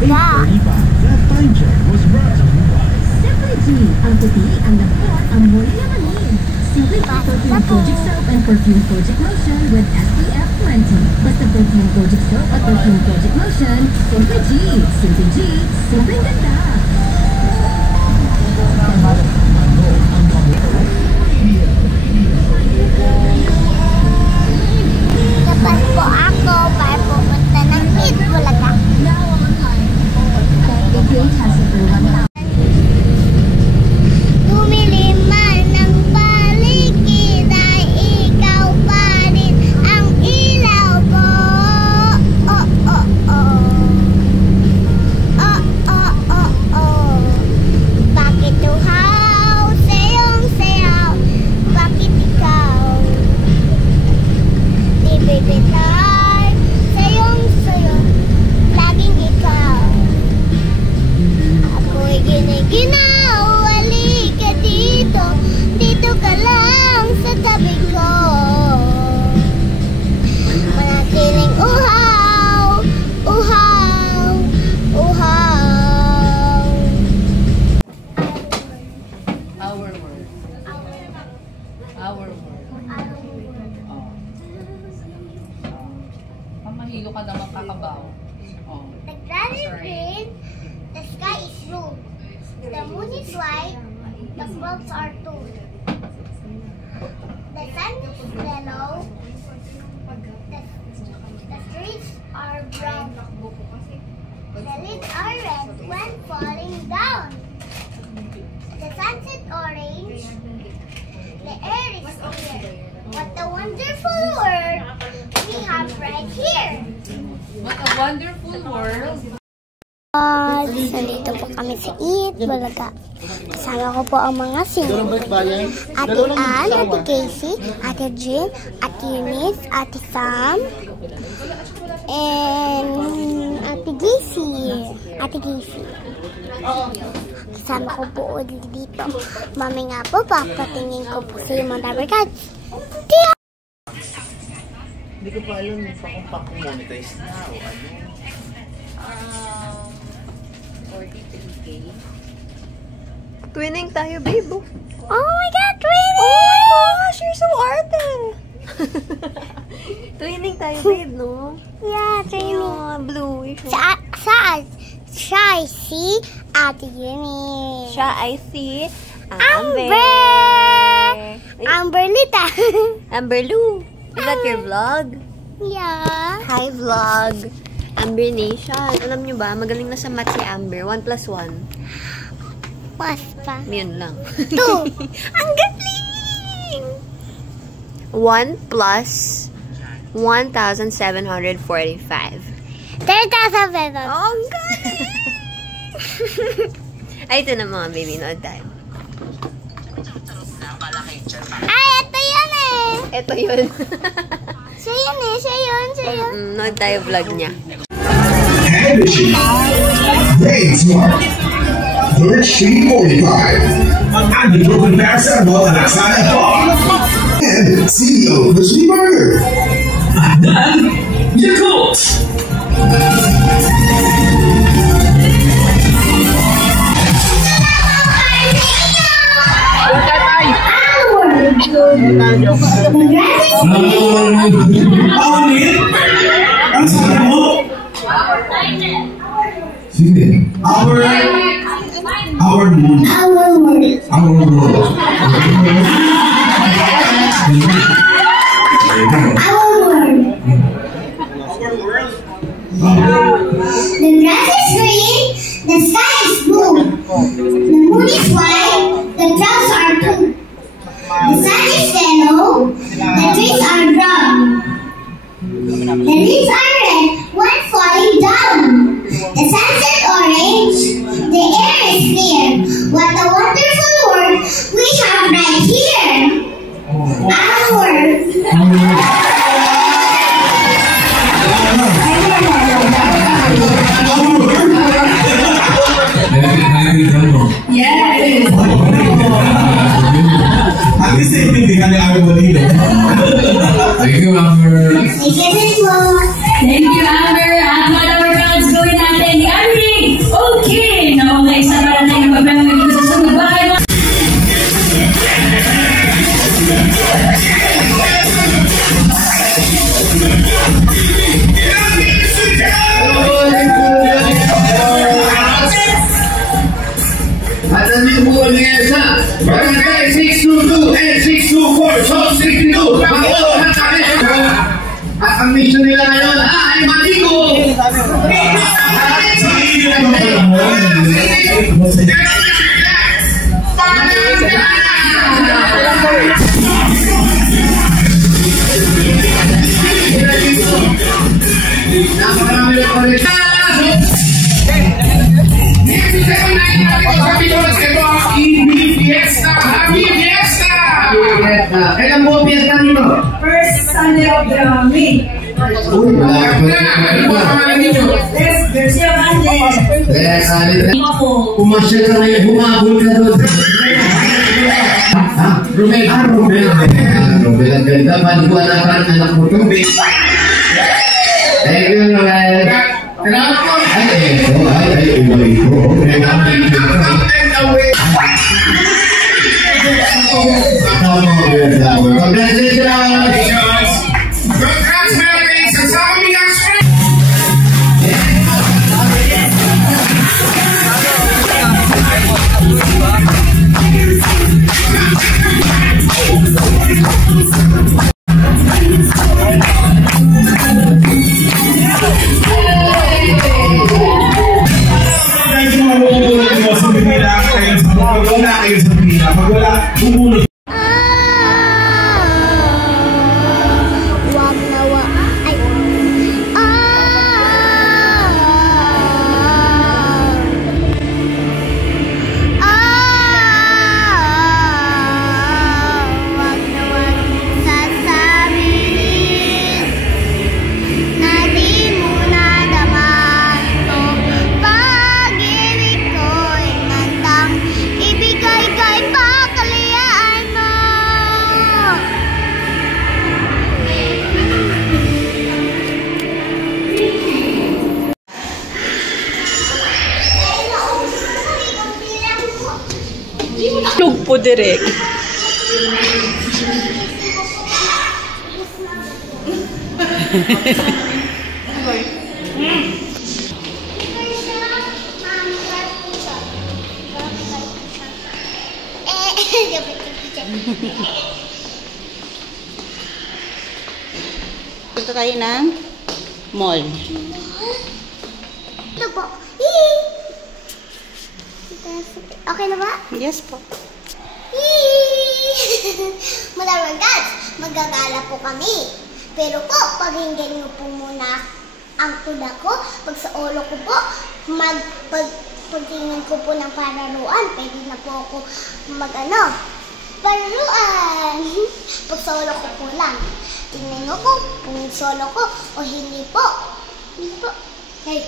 Bulaga. That time check was brought to you by Simply G, ang puti, ang lambot, ang muli naman. Simply Perfume Kojic Soap and Perfume Kojic Lotion with SPF 20. Basta Perfume Kojic Soap at Perfume Kojic Lotion, Simply G, Simply G, simpleng ganda. Tapos po ako para pumunta ng Eat Bulaga. Tumili man ng paligid ay ikaw pa rin ang ilaw ko. Oh, oh, oh. Oh, oh, oh, oh. Bakit uhaw sayong sayaw? Bakit ikaw di bibitay sayong sayo? Laging ikaw. Ako'y giniginaw, halika dito, dito ka lang sa tabi ko. Manatiling uhaw, uhaw, uhaw. Our world. Our world. Oh. Pamahilo ka naman kakabaw. Oh. The ground is green, the sky is blue, the moon is white, the clouds are two. The sun is yellow, the trees are brown, the leaves are red when falling down. The sunset orange, the air is clear. What a wonderful world we have right here. What a wonderful world. Nandito po kami sa Eat Bulaga. Kasama ko po ang mga senior. Ate Ann, Ate Casey, Ate Jill, Ate Eunice, Ate Sam, and Ate Casey. Ate Casey. Kasama ko po ulit dito. Mamaya po, papatingin ko po sa yung mga rubber cards. Hindi ko pa alam kung pa-monetize na o ano. 43K. Twinning tayo, babe. Oh my God, twinning! Oh my gosh, you're so arte! Twinning tayo, babe, no? Yeah, twinning. Yeah, bluish. Siya ay si Ate Eunice. Siya ay si Amber! Amberlita! Amberlou. Is that your vlog? Yeah. Hi, vlog. Amber Nation. Alam nyo ba, magaling na sa math si Amber. 1 plus 1. Mas pa. Yun lang. 2. Ang galing! 1 plus 1,745. 10,000 pesos. Oh, ang galing! Ay, ito na mga baby. Nood tayo. Ay, ito yun eh. Ito yun. Siya yun eh. Siya yun. Siya yun. Nood tayo vlog niya. Energy. Brain Smart. Third Street 45. I'm the Brooklyn Paracetamol and Asana Bar. And CEO of the Crispy Burger. And then, Yakult. The grass is green, the sky is blue, the moon is white, the clouds are blue. The sun is yellow, the trees are brown, the leaves are red when falling down. The sunset orange, the air is clear. What a wonderful world we have right here. Our world. Yes. At least they think they got the Amber Molino. Thank you, Amber. Thank you, Amber. At mga workouts gawin natin ni Amber. Barangay 622 and 624, so 62. Makuha na kami. At ang mission nila ngayon ay maligo. Kailan po piyesta nito? First Sunday of the May. Garcia Valdez. Pumasya ka ngayon, humabol ka doon. Romel. Romel ang ganda. Paniguan na parang anak mo ito. Thank you, Romel. Ay, umay ko. Congratulations! Congratulations! Sa aming action! Tugpo direk. Punta tayo ng mall. Ito po. Okay na ba? Yes po. Malamang guys, magagala po kami. Pero po, pakinggan niyo po muna ang tula ko. Pag sa ulo ko po, pagtingin ko po ng pararuan, pwede na po ako pararuan. Pag sa ulo ko po lang. Tingnan niyo po, kung solo ko o hindi po. Hindi po. Hey,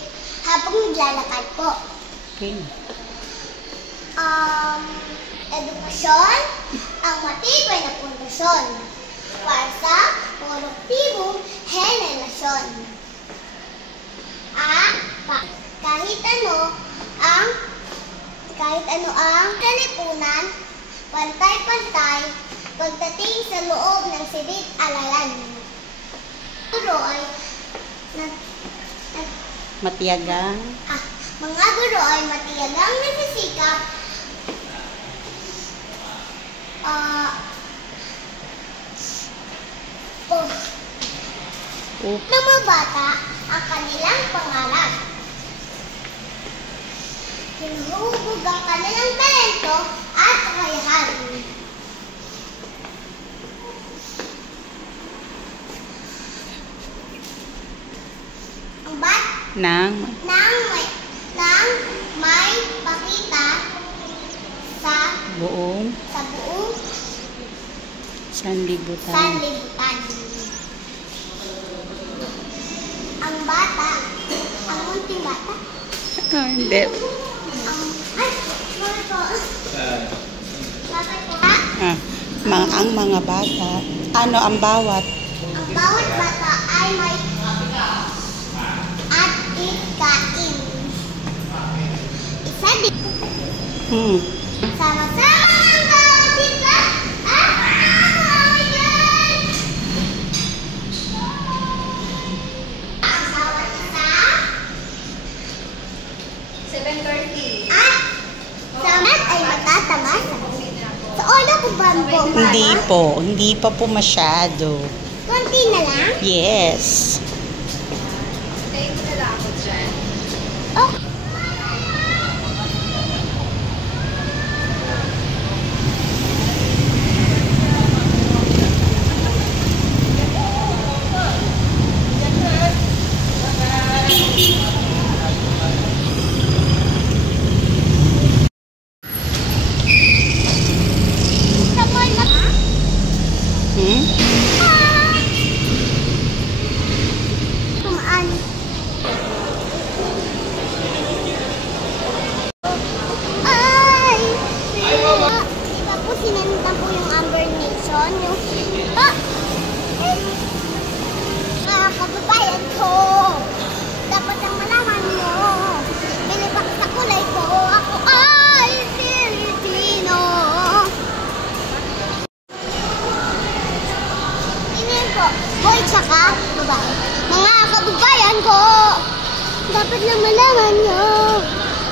habang naglalakad po. Okay. Edukasyon ang matibay na pundasyon para sa produktibong henerasyon. Kahit ano ang kalipunan, pantay-pantay pagdating sa loob ng silid-aralan. Guro ay Matiyagang. Mga guro ay matiyagang nagsisikap ng mga bata ang kanilang pangarap. Hinuhubog ang kanilang talento at kakayahan. Ang Nang may pakita sa buong sanlibutan. Ang bata, ang munting bata. Hindi. Ang mga bata. Ano ang bawat? Ang bawat bata ay may atikain. Isa din. Sama-sama ang bawat isa at nakakawayan. Ang bawat isa 7:30. At samat ay matatamasa. Hindi pa po masyado. Konti na lang? Yes. Oh. Tumaan. Ay! Diba po sinanitan po yung Amber Nation? Yung... Mga kababayan ko, dapat ang malaman mo. Bilibak sa kulay ko, ako ay Filipino. Tingin ko, boy tsaka babae. Mga kababayan ko, dapat lang malaman nyo.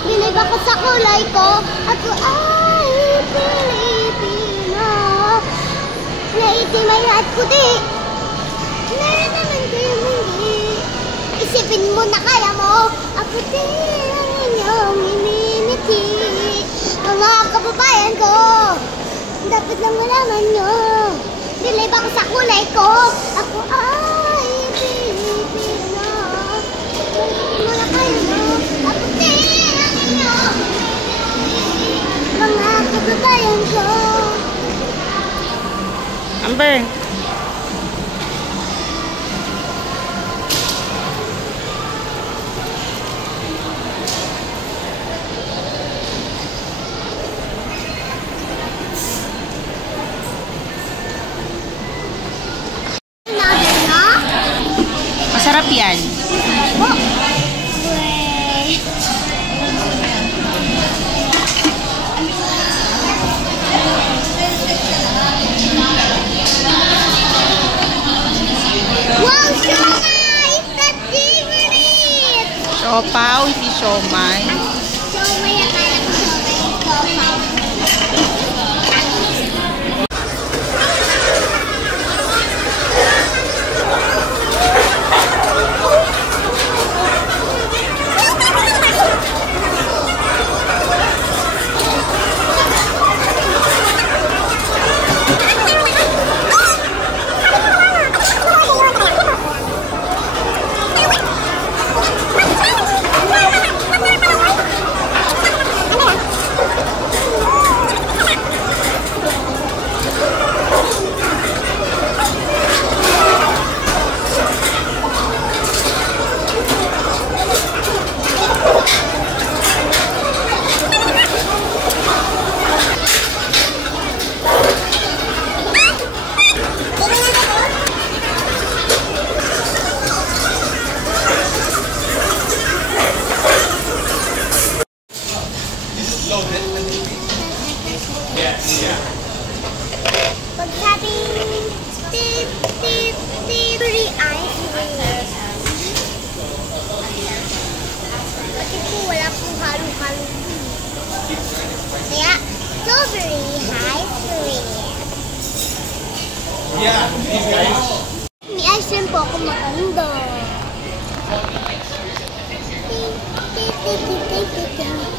Bilibak ko sa kulay ko, ako ay Filipino. Na itim ay at puti. Meron naman kayong hindi. Isipin mo na kaya mo. Ako din ang inyong iminiti. Mga kababayan ko, dapat lang malaman nyo. Dilib ako sa kulay ko. Ako ay Pilipino. Isipin mo na kaya mo. Ako din ang inyong iminiti. Mga kababayan ko. Amber. Masarap yan. Oh. Wey. Wow, siomai! The favorite! Siopaw, hindi siomay. Siomai, akala ko siomai. Pag sabing tip, tip, tip, free ice cream. Kasi po wala pong halo-halo. Kaya, strawberry ice cream. May ice cream po ako maganda. Tip, tip, tip, tip, tip, tip, tip.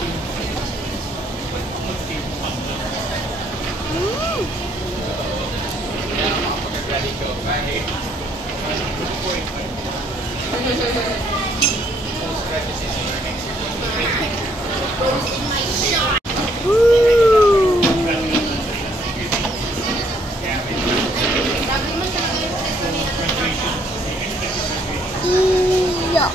Iya.